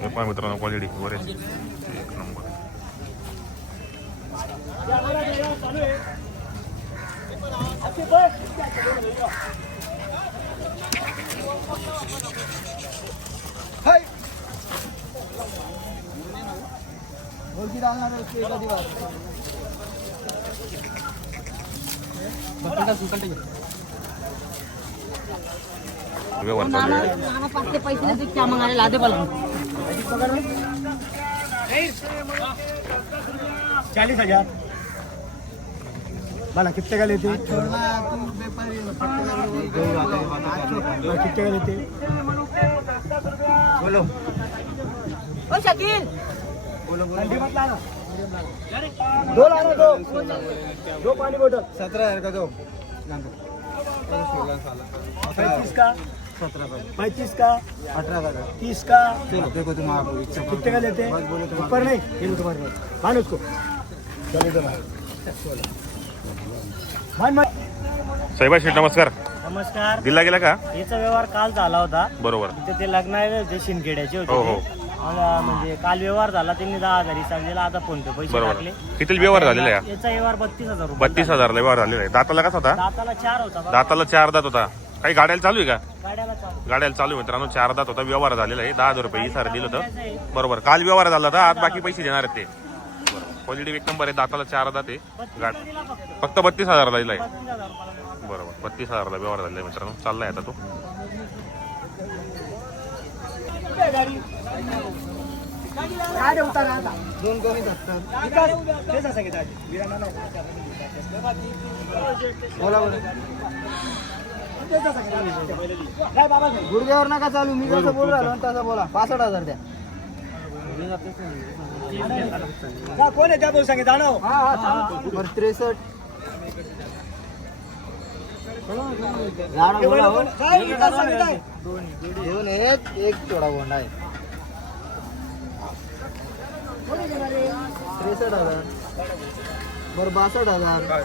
हे पहा मित्रांनो क्वालिटी वगैरे एक नंबर व्यवहार चालू क्या चालीस हजार. मला कितने का लेते कितने का लेते बोलो. ओ शकील. दो लाना दो. दो पानी बोतल सतरा हजार का दो. पैंतीस का? सत्रह का? पैंतीस का अठारह का तीस का? चलो देखो तुम आप इच्छा कितने का लेते बोलो तुम ऊपर नहीं? ये लो तुम्हारे पास। मान उसको। चलो इधर मान मान। साहेबा शेठ नमस्कार. नमस्कार. दिला गेला का? याचा व्यवहार काल झाला होता. बरोबर. तिथे ते लग्न आहे जे शिंदखेड्याचे हो, हो. होते. मला म्हणजे काल व्यवहार झाला त्यांनी दहा हजार हिसाब दिला आता फोन पे पैसे बरोबर. टाकले. किती व्यवहार झालेला आहे? याचा व्यवहार बत्तीस हजार रुपये बत्तीस हजारला व्यवहार झालेला आहे. दाताला कसा होता? दाताला चार होता बघा. दाताला चार दात होता. काही गाड्याला चालू आहे का? गाड्याला चालू आहे. मित्रांनो. चार दात होता व्यवहार झालेला आहे. दहा हजार रुपये इसार दिलं होतं. बरोबर. काल व्यवहार झाला होता. आज बाकी पैसे देणार आहेत ते. क्वालिटी एक नंबर आहे. दाताला चार दात आहे. गाड फक्त. बत्तीस हजारला दिला आहे. बरोबर. बत्तीस हजारला व्यवहार झालेला आहे मित्रांनो. चाललाय आता तो. बोला बरं गुडघ्यावर नका चालू. मी जसं बोलू राहिलो तसं बोला. पासष्ट हजार द्या. कोण आहे त्या बोल जाणव. हा हा चालू. बरं त्रेसष्ट. झाडा बोला हो. काय? विकास सांगितलाय? दोन आहेत एक थोडा गोंडा आहे. त्रेसष्ट हजार. बरं बासष्ट हजार.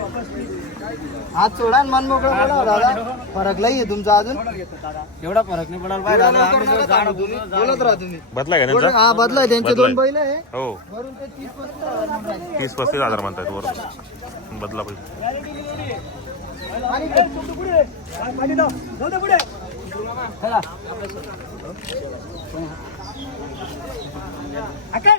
हात सोडा आणि मन मोकळं बोला हो दादा. फरक लई आहे तुमचा अजून. एवढा फरक नाही पडायला पाहिजे. दादा. आम्ही जर झाड तुम्ही बोलत राहा तुम्ही. बदला का त्यांचा? हा बदलाय. त्यांचे दोन. बैल आहे. हो. वरून ते तीस पस्तीस हजार. तीस पस्तीस बदला पाहिजे. आणि. चला. अक्कल.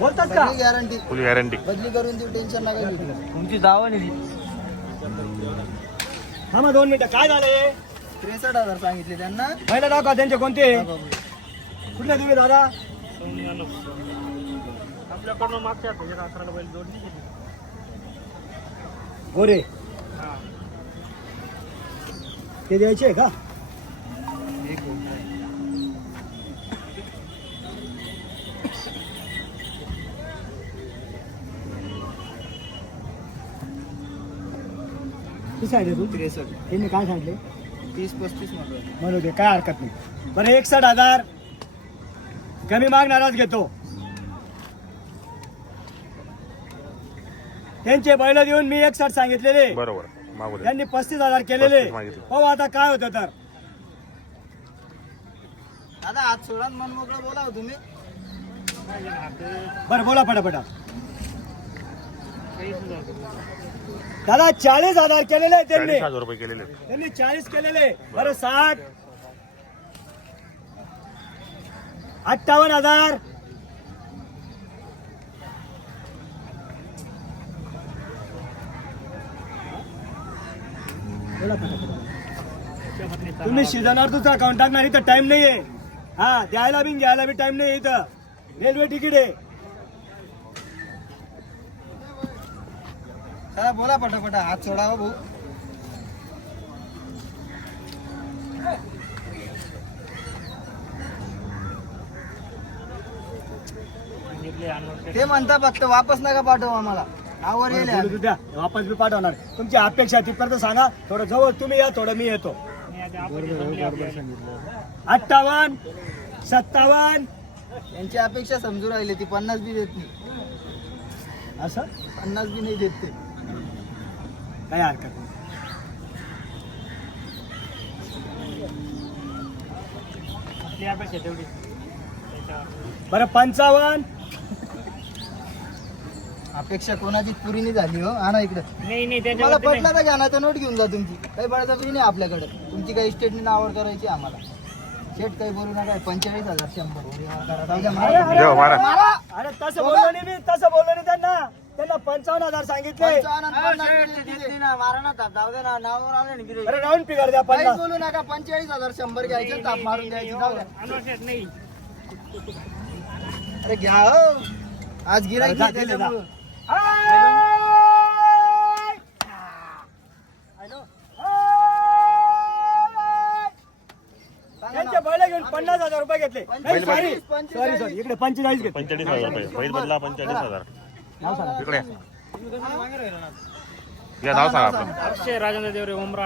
बोलतात का? गॅरंटी फुल गॅरंटी बदली करून देऊ टेन्शन नका घेऊ. तुमची दावा नाही थांबा दोन मिनिटं. काय झाले त्रेसष्ट हजार सांगितले त्यांना. पहिला दाखवा त्यांचे कोणते? कुठले तुम्ही दादा? आपल्याकडनं मागच्या अकराला बैल जोडली गोरे. ते द्यायचे आहे का? किती सांगितले तू? त्रेसष्ट. त्यांनी काय सांगितले? तीस पस्तीसमध्ये म्हणू दे काय हरकत नाही. बरं एकसठ हजार. कमी मागणाराच घेतो. त्यांचे बैल देऊन मी एकसठ सांगितलेले. बरोबर. मागू दे. त्यांनी पस्तीस हजार केलेले. मागितले. हो आता काय होतं तर. दादा हात सोडा आणि मन मोकळं बोला हो तुम्ही. बरं बोला पटापटा. दादा चाळीस हजार केलेले आहेत त्यांनी. चाळीस हजार रुपये केलेले आहेत. त्यांनी चाळीस केलेले बरं साठ. अठ्ठावन्न हजार. तुम्ही शिजनावर तुझा अकाउंट टाकणार इथं टाइम नाहीये. हा द्यायला बी घ्यायला बी टाइम नाही इथं. रेल्वे तिकीट आहे. चला बोला पटापटा. हात सोडा हो भाऊ. ते म्हणता फक्त वापस नका पाठवू आम्हाला. नावावर येईल बोलू द्या. वापस मी पाठवणार. तुमची अपेक्षा तिथपर्यंत सांगा. थोडं जवळ तुम्ही या थोडं मी येतो. अठ्ठावन्न सत्तावन्न. त्यांची अपेक्षा समजू राहिली ती. पन्नास बी देत नाही. असं? पन्नास बी नाही देत ते. काही हरकत नाही बरं पंचावन्न अपेक्षा कोणाची पुरी नाही झाली हो आणा इकडे मला पटलं तर घ्या ना तर नोट घेऊन जा तुमची काही बळजबरी नाही आपल्याकडे तुमची काही स्टेटमेंट नावावर करायची आम्हाला शेट काही बोलू नका पंचेचाळीस हजार शंभर. जाऊ द्या, मारा. मारा. अरे तसं बोललो नाही मी तसं बोललो नाही त्यांना त्यांना पंचावन्न हजार सांगितले. अरे राऊंड पिगर द्या पन्नास. बोलू नका पंचेचाळीस हजार शंभर घ्यायचे ताप मारून द्यायचे द्या अरे घ्या हो. आज गिराईक जा, नाही दिले, जा. त्याच्यामुळं. सांगा त्यांचे ना. बैल घेऊन पन्नास हजार रुपये घेतले. सॉरी. सॉरी सॉरी इकडे पंचेचाळीस घेतले. पंचेचाळीस हजार रुपये. बदला पंचेचाळीस हजार. नाव सांगा. इकडे या. नाव सांगा आपलं.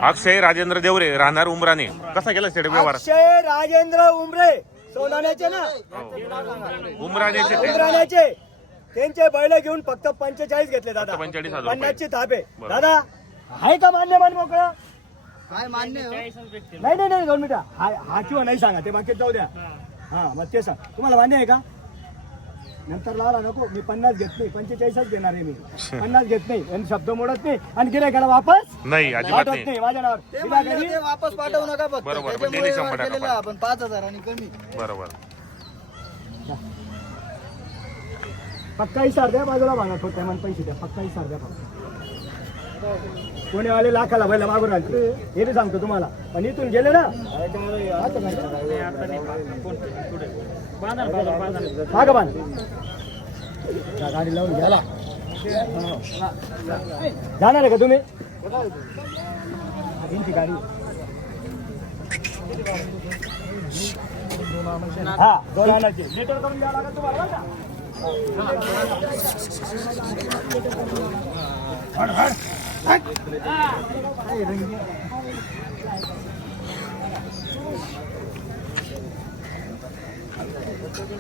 अक्षय राजेंद्र देवरे राहणार उमराने. कसा केला स्टेट व्यवहार? अक्षय राजेंद्र उमरे सोनाण्याचे ना? उमरानेचे ते. उमराण्याचे. त्यांचे बैल घेऊन फक्त पंचेचाळीस घेतले दादा. फक्त 45,000 रुपये. पन्नासची थापे बरोबर. दादा आहे का मान्य मान मोकळं? काय मान्य? हो? नाही नाही नाही दोन मिनिटं. हा हा किंवा नाही सांगा ते बाकी जाऊ द्या. हा मग ते सांग. तुम्हाला मान्य आहे का? नंतर लावला नको मी पन्नास घेत नाही पंचेचाळीसच घेणार आहे मी. पन्नास घेत नाही आणि शब्द मोडत नाही आणि गिरायकाला वापस नाही अजिबात पाठवत नाही. नाही माझ्या नावावर ते वापस पाठवू नका फक्त. बरोबर, पण त्याच्यामुळे त्यांनी शंभर व्यवहार टक्का केलेला आपण पाच हजार आणि कमी. बरोबर. पक्का इसार द्या बाजूला भागा थोड्या मन पैसे द्या पक्का इसार द्या फक्त. कोणीवाले लाखाला बैल मागून राहते हे बी सांगतो तुम्हाला. पण इथून गेले ना. बांध त्या गाडी लावून घ्याला जाणार आहे का तुम्ही? गाडी. हा दोन आणायचे. लिटर करून द्यावं लागेल तुम्हाला गाड़ी